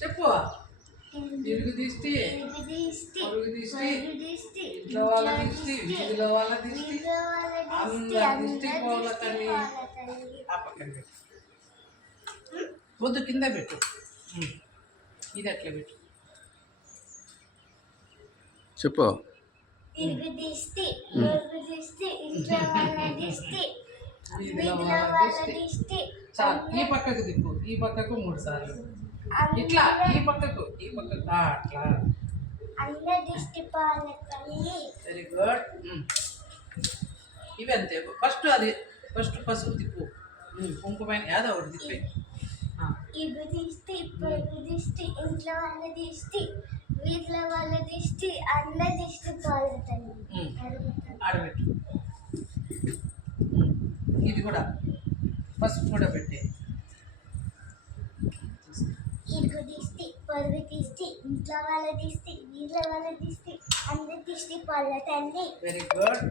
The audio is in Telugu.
చెప్పు. ఇరుగు దిష్టి, పొరుగు దిష్టి, ఇంట్లో వాళ్ళ దిష్టి, వీధిలో వాళ్ళ దిష్టి, అందరి దిష్టి పోవాల తల్లి. ఆ పక్కన పెట్టు, వద్దు కింద పెట్టు. ఇది అట్లా పెట్టు. చెప్పు. వీధిలో వాళ్ళ దిష్టి. చాలు. ఈ పక్కకు దిక్కు, ఈ పక్కకు 3 సార్లు. ఇట్లా ఈ పక్కకు అట్లా. Very good. ఇవి అంతే. ఫస్ట్ పసుపు తిప్పు. కుంకుమైన ఏదో ఒకటి తిప్పి. ఇవి దిష్టి, పొరుగు దిష్టి, ఇంట్లో వాళ్ళ దిష్టి, వీధిలో వాళ్ళ దిష్టి, అందరి దిష్టి పోతుంది. ఆడబెట్టు. ఇది కూడా పసుపు కూడా పెట్టే. ఇరుగు దిష్టి, పొరుగు దిష్టి, ఇంట్లో వాళ్ళ దిష్టి, వీధిలో వాళ్ళ దిష్టి, అందరి దిష్టి పోతుంది. Very good.